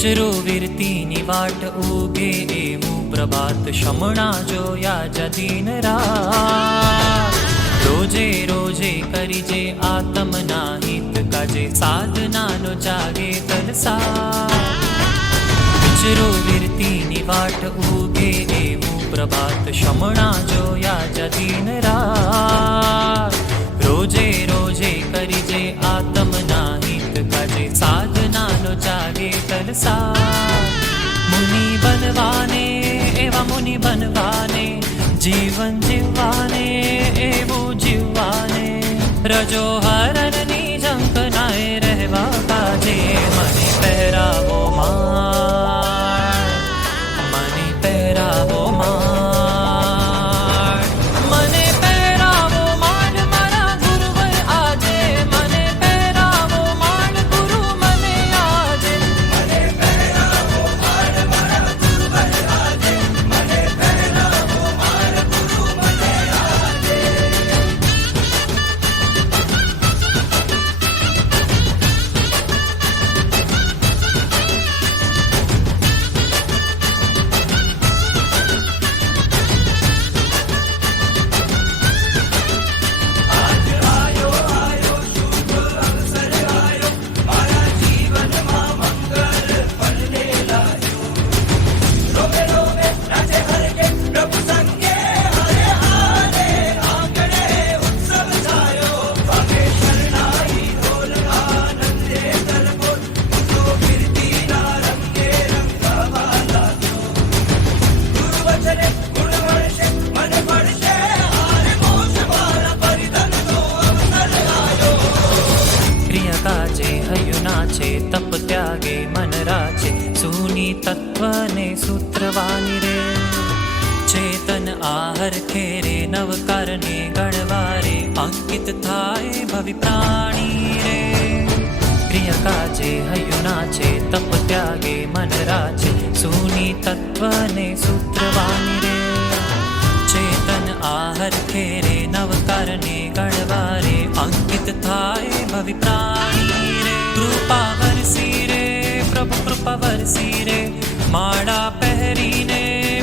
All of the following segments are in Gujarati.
વિચરો વીરતીની વાટ ઉગે એવું પ્રભાત શમણા જોયા જતીન રા રોજે રોજે કરીજે આત્મના હિત કાજે સાધનાનો જાગે તરસા વિચરો વીરતીની વાટ ઉગે એવું પ્રભાત શમણા જોયા જતીન રા રોજે તલસા મુનિ બનવાને એવા મુનિ બનવાને જીવન જીવવાને એવું જીવવાને રજો હરણની ઝંખનાએ રહેવા કાજે હયું નાચે તપ ત્યાગે મન રાચે સૂની તત્વને સૂત્રવાની રે ચેતન આહર ખેરે નવકારને ગણવારે અંકિત થાય ભવિ પ્રાણી રે પ્રિય કાજે હયું નાચે તપ ત્યાગે મન રાચે સૂની તત્વને સૂત્રવાની રે ચેતન આહર ખેરે નવકારને ગણવારે અંકિત થાય ભવિ પ્રાણી કૃપા વરસી રે પ્રભુ કૃપા વરસી રે માળા પહેરીને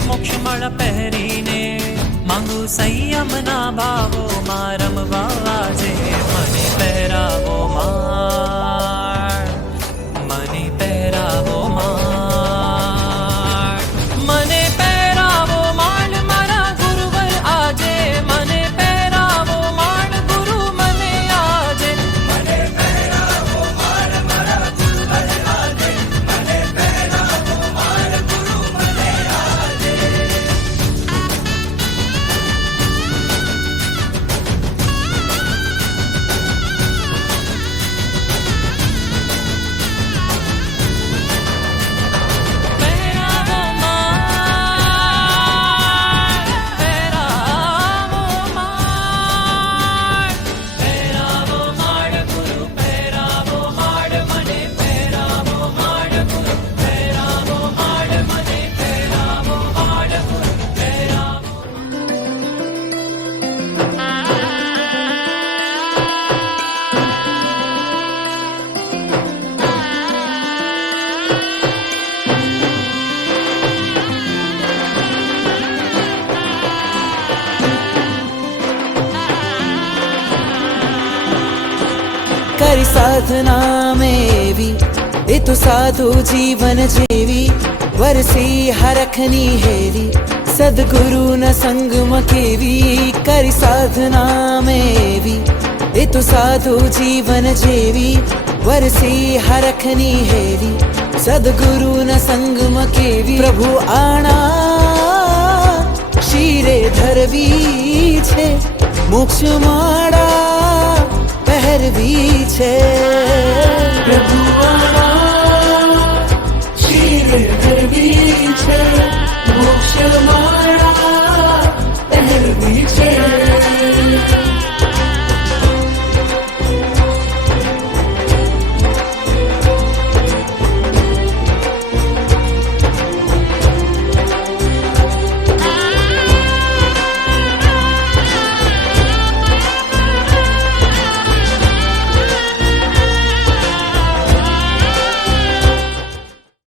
મોક્ષ માળા પહેરીને માંગુ સંયમના ભાવો માં રમવા કરી સાધના મેવી. એ તો સાધુ જીવન જેવી. વરસી હરખની હેવી. સદગુરુના સંગમાં કેવી કરી સાધના મેવી. એ તો સાધુ જીવન જેવી. વરસી હરખની હેવી. સદગુરુના સંગમાં કેવી. પ્રભુ આણા શિરે ધરવી છે. મોક્ષ માળા પહેરવી છે.